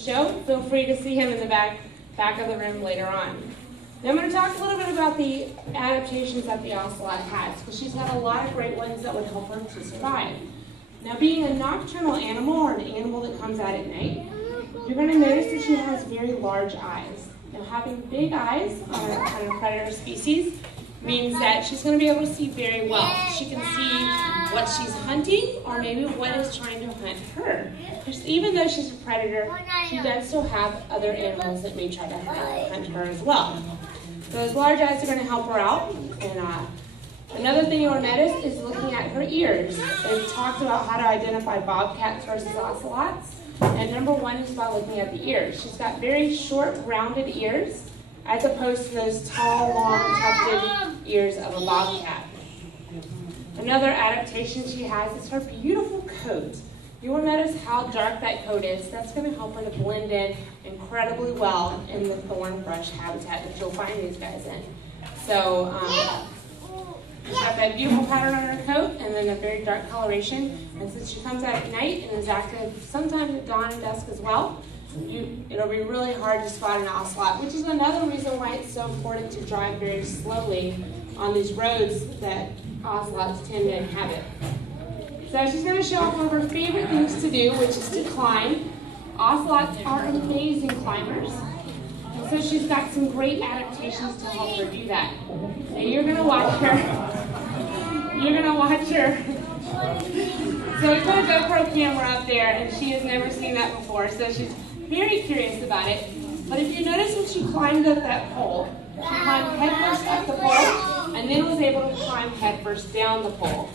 show, feel free to see him in the back of the room later on. Now I'm going to talk a little bit about the adaptations that the ocelot has, because she's had a lot of great ones that would help her to survive. Now, being a nocturnal animal, or an animal that comes out at night, you're going to notice that she has very large eyes. Now, having big eyes on a predator species means that she's going to be able to see very well. She can see what she's hunting, or maybe what is trying to hunt her. Because even though she's a predator, she does still have other animals that may try to hunt her as well. Those large eyes are going to help her out. And another thing you'll notice is looking at her ears. They've talked about how to identify bobcats versus ocelots. And number one is by looking at the ears. She's got very short, rounded ears, as opposed to those tall, long, tufted ears of a bobcat. Another adaptation she has is her beautiful coat. You will notice how dark that coat is. That's going to help her to blend in incredibly well in the thorn brush habitat that you'll find these guys in. So she's got that beautiful pattern on her coat, and then a very dark coloration. And since she comes out at night and is active sometimes at dawn and dusk as well, it'll be really hard to spot an ocelot, which is another reason why it's so important to drive very slowly on these roads that ocelots tend to inhabit. So she's going to show off one of her favorite things to do, which is to climb. Ocelots are amazing climbers. And so she's got some great adaptations to help her do that. Now you're going to watch her. You're going to watch her. So we put a GoPro camera up there, and she has never seen that before, so she's very curious about it. But if you notice when she climbed up that pole, she climbed headfirst up the pole, and then was able to climb headfirst down the pole.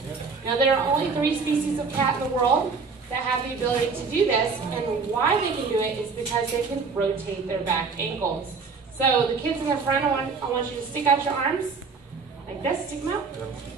Now there are only 3 species of cat in the world that have the ability to do this, and why they can do it is because they can rotate their back ankles. So the kids in the front, I want you to stick out your arms like this, stick them out,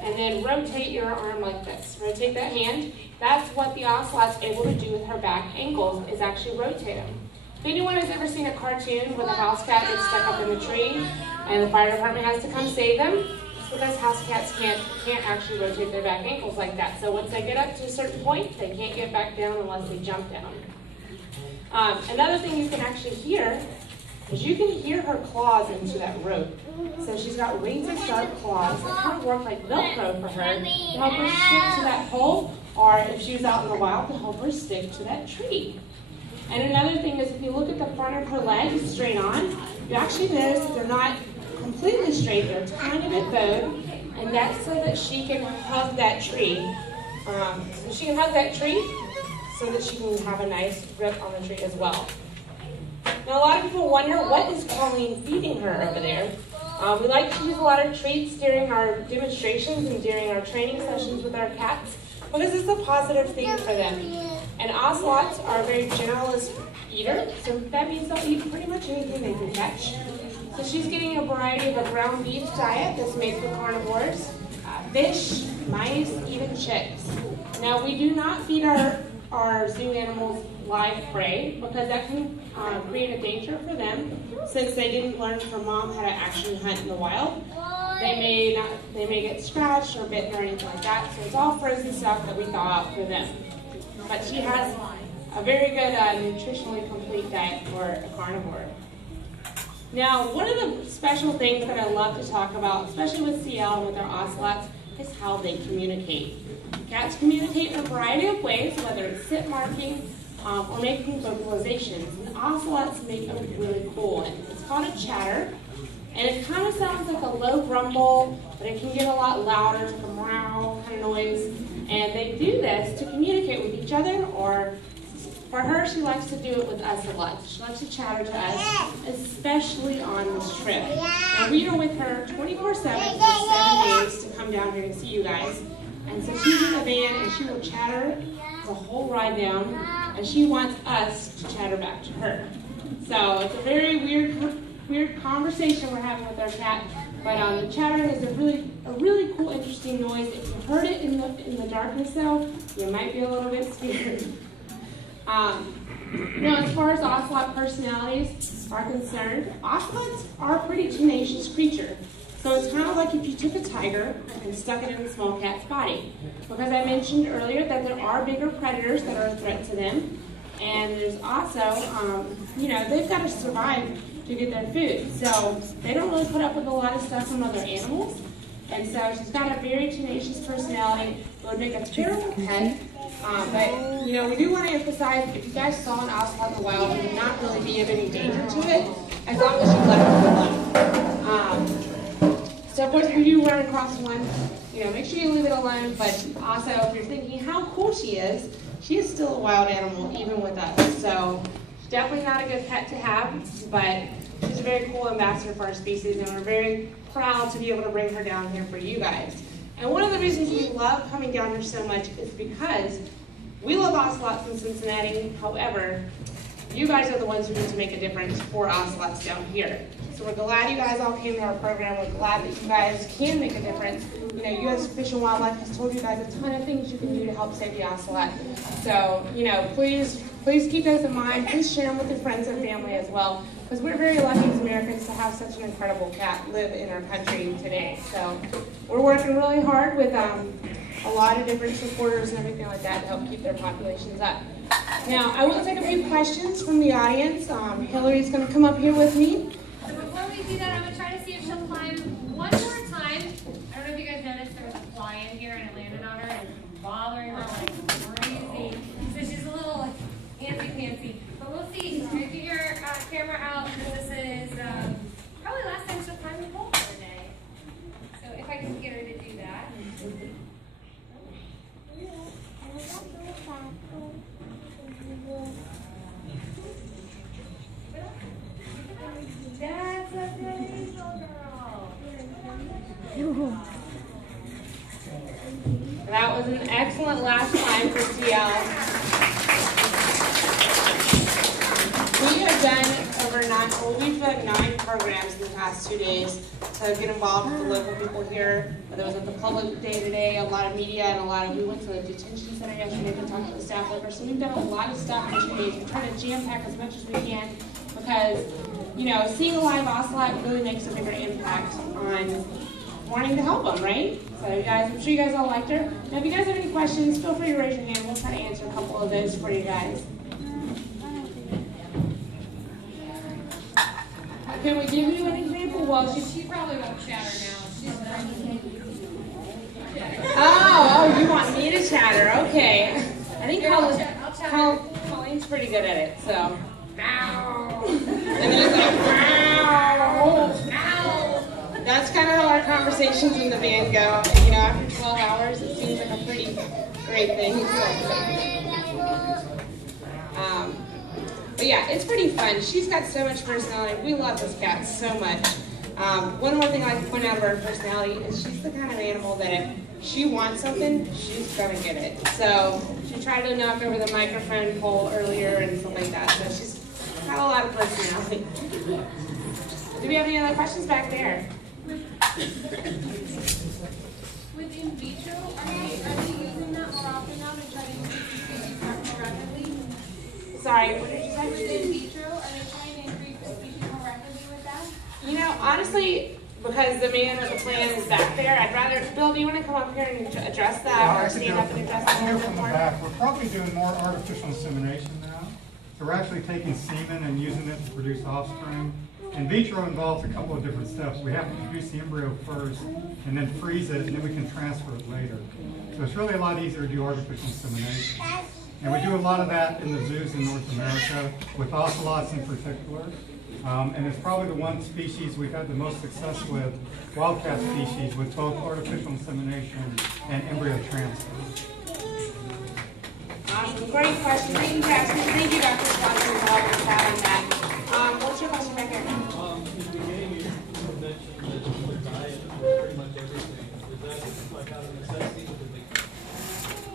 and then rotate your arm like this. Rotate that hand. That's what the ocelot's able to do with her back ankles, is actually rotate them. If anyone has ever seen a cartoon where the house cat gets stuck up in the tree and the fire department has to come save them, it's because house cats can't actually rotate their back ankles like that. So once they get up to a certain point, they can't get back down unless they jump down. Another thing you can actually hear is you can hear her claws into that rope. So she's got razor sharp claws that kind of work like Velcro for her to help her stick to that pole, or if she was out in the wild, to help her stick to that tree. And another thing is, if you look at the front of her legs straight on, you actually notice that they're not completely straight, they're a tiny bit bowed, and that's so that she can hug that tree. So she can hug that tree so that she can have a nice grip on the tree as well. Now a lot of people wonder, what is Colleen feeding her over there? We like to use a lot of treats during our demonstrations and during our training sessions with our cats, because it's a positive thing for them. And ocelots are a very generalist eater, so that means they'll eat pretty much anything they can catch. So she's getting a variety of a ground beef diet that's made for carnivores, fish, mice, even chicks. Now we do not feed our zoo animals live prey, because that can create a danger for them, since they didn't learn from mom how to actually hunt in the wild. They may get scratched or bitten or anything like that, so it's all frozen stuff that we thaw out for them. But she has a very good nutritionally complete diet for a carnivore. Now, one of the special things that I love to talk about, especially with Sihil and with our ocelots, is how they communicate. Cats communicate in a variety of ways, whether it's sit marking or making vocalizations. And ocelots make a really cool one. It's called a chatter, and it kind of sounds like a low grumble, but it can get a lot louder, it's like a meow kind of noise. And they do this to communicate with each other, or for her, she likes to do it with us a lot. She likes to chatter to us, especially on this trip. Now, we are with her 24/7 for 7 days to come down here and see you guys. And so she's in the van, and she will chatter the whole ride down, and she wants us to chatter back to her. So it's a very weird conversation we're having with our cat. But the chattering is a really cool, interesting noise. If you heard it in the darkness, though, you might be a little bit scared. Now, as far as ocelot personalities are concerned, ocelots are a pretty tenacious creature. So it's kind of like if you took a tiger and stuck it in a small cat's body. Because I mentioned earlier that there are bigger predators that are a threat to them. And there's also, you know, they've got to survive to get their food. So they don't really put up with a lot of stuff from other animals. And so she's got a very tenacious personality. It would make a terrible pet. But, you know, we do want to emphasize, if you guys saw an ocelot in the wild, it would not really be of any danger to it, as long as you let it alone. So, of course, if you do run across one, you know, make sure you leave it alone. But also, if you're thinking how cool she is still a wild animal, even with us. So, she's definitely not a good pet to have, but she's a very cool ambassador for our species, and we're very proud to be able to bring her down here for you guys. And one of the reasons we love coming down here so much is because we love ocelots in Cincinnati. However, you guys are the ones who need to make a difference for ocelots down here. So we're glad you guys all came to our program. We're glad that you guys can make a difference. You know, U.S. Fish and Wildlife has told you guys a ton of things you can do to help save the ocelot. So, you know, please keep those in mind. Please share them with your friends and family as well, because we're very lucky as Americans to have such an incredible cat live in our country today. So we're working really hard with a lot of different supporters and everything like that to help keep their populations up. Now, I will take a few questions from the audience. Hillary's going to come up here with me. So before we do that, I'm going to try to see if she'll climb one more time. I don't know if you guys noticed there was a fly in here and it landed on her and it's bothering her like crazy. So she's a little like antsy-pantsy. But we'll see. Get your camera out, because this is probably the last time she'll climb the pole for the day. So if I can get her to do that. That's a pretty little girl. That was an excellent last climb for Sihil. We have done we've done 9 programs in the past 2 days to get involved with the local people here. There was at the public day today, a lot of media, and we went to the detention center yesterday to talk to the staff workers. So we've done a lot of stuff in 2 days. We're trying to jam pack as much as we can, because, you know, seeing a live ocelot really makes a bigger impact on wanting to help them, right? So you guys, I'm sure you guys all liked her. Now, if you guys have any questions, feel free to raise your hand. We'll try to answer a couple of those for you guys. Can we give you an example? Well, She probably won't chatter now. Oh, you want me to chatter? Okay. I think Colleen's pretty good at it, so. And then it's like, that's kind of how our conversations in the van go. And, you know, after 12 hours, it seems like a pretty great thing. But yeah, it's pretty fun. She's got so much personality. We love this cat so much. One more thing I like to point out of her personality is she's the kind of animal that if she wants something, she's going to get it. So she tried to knock over the microphone pole earlier and stuff like that. So she's got a lot of personality. Do we have any other questions back there? With in vitro, are they using that more often now to try to increase the species more rapidly? Sorry, what did you say? With in vitro, are they trying to increase the species more rapidly with that? You know, honestly, because the man with the plan is back there, I'd rather, Bill, do you want to come up here and address that, or stand up and address that a little bit more? We're probably doing more artificial insemination now. So we're actually taking semen and using it to produce offspring. In vitro involves a couple of different steps. We have to produce the embryo first and then freeze it, and then we can transfer it later. So it's really a lot easier to do artificial insemination. And we do a lot of that in the zoos in North America, with ocelots in particular. And it's probably the one species we've had the most success with, wildcat species, with both artificial insemination and embryo transfer. Awesome, great question. Thank you, Cassie. Thank you, Dr. Scott, for involved with that on that. What's your question back here? In the beginning, you mentioned that their diet was pretty much everything. Is that like out of necessity?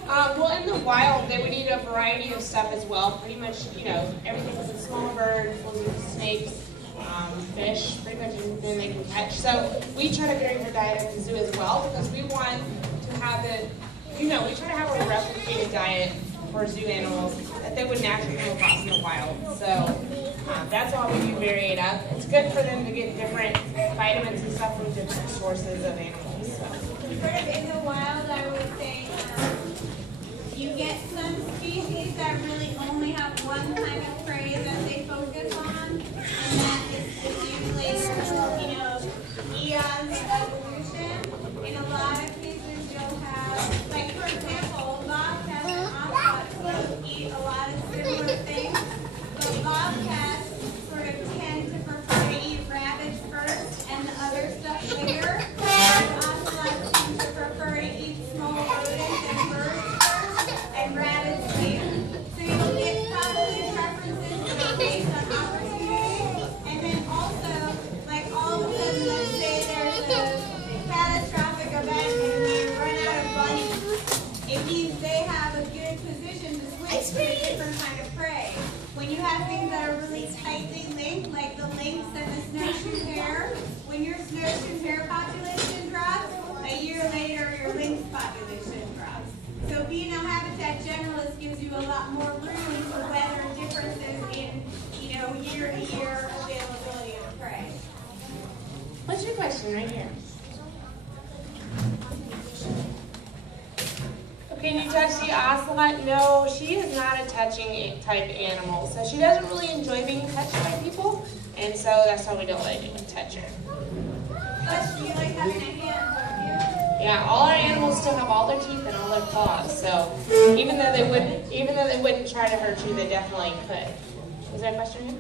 Well, in the wild, they would eat a variety of stuff as well. Pretty much, you know, everything was in small birds, snakes, fish, pretty much anything they can catch. So we try to vary their diet at the zoo as well, because we want to have it, you know, we try to have a replicated diet for zoo animals that they would naturally come across in the wild. So that's why we do vary it up. It's good for them to get different vitamins and stuff from different sources of animals. So. Sort of in the wild, I would say you get some species that really only have one kind of prey that they focus on, and that is usually, you know, eons of evolution. In a lot of cases, you'll have, like for example, bobcats and ocelots both eat a lot of similar things, but bobcats sort of tend to prefer to eat rabbits first and the other stuff later. Ocelots tend to prefer to eat small rodents and birds first and rabbits later. So you'll get probably preferences that are based on opportunity. And then also, like all of a sudden, let's say there's a catastrophic event and you run out of bunnies. It means they have a good position to switch to a different kind of prey. When you have things that are really tightly linked, like the lynx and the snowshoe hare, when your snowshoe hare population drops, a year later your lynx population drops. So being a habitat generalist gives you a lot more room to weather differences in, you know, year-to-year availability of prey. What's your question right here? Can you touch the ocelot? No, she is not a touching type animal. So she doesn't really enjoy being touched by people. And so that's why we don't let anyone touch her. But you like having a hand, don't you? Yeah, all our animals still have all their teeth and all their claws. So even though they wouldn't try to hurt you, they definitely could. Was there a question here?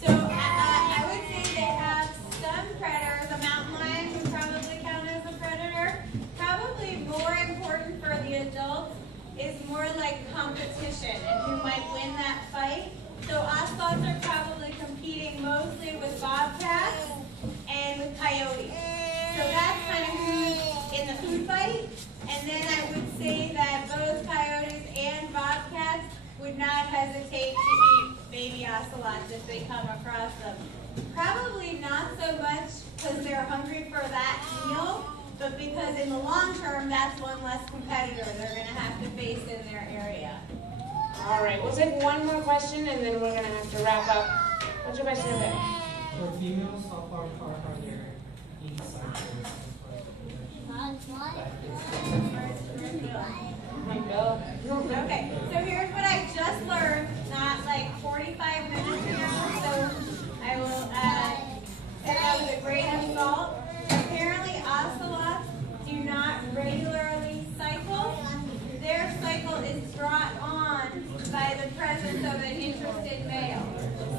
So I would say they have some predators. A mountain lion would probably count as a predator. Probably more important for the adults is more like competition and who might win that fight. So ocelots are probably competing mostly with bobcats and with coyotes. So that's kind of who's in the food fight. And then I would say that both coyotes and bobcats would not hesitate to eat baby ocelots if they come across them. Probably not so much because they're hungry for that meal, but because in the long term, that's one less competitor they're going to have to face in their area. All right, we'll take one more question and then we're going to have to wrap up. What's your question there? For females, how far apart are their ink cycles? Okay, so here's what I just learned, not like 45 minutes ago, so I will say that with a grain of salt. Apparently ocelots do not regularly cycle. Their cycle is brought on by the presence of an interested male.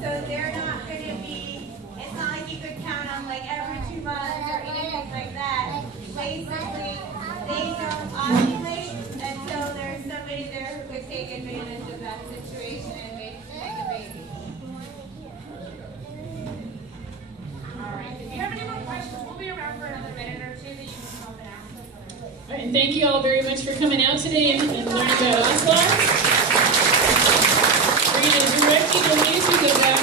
So they're not going to be, it's not like you could count on like every 2 months or anything like that. Basically, they don't ovulate until there's somebody there who could take advantage of that situation and make a baby. All right, if you have any more questions, we'll be around for another minute or two that you can come and ask us. All right, and thank you all very much for coming out today and learning about ocelots. We're going to direct you to music about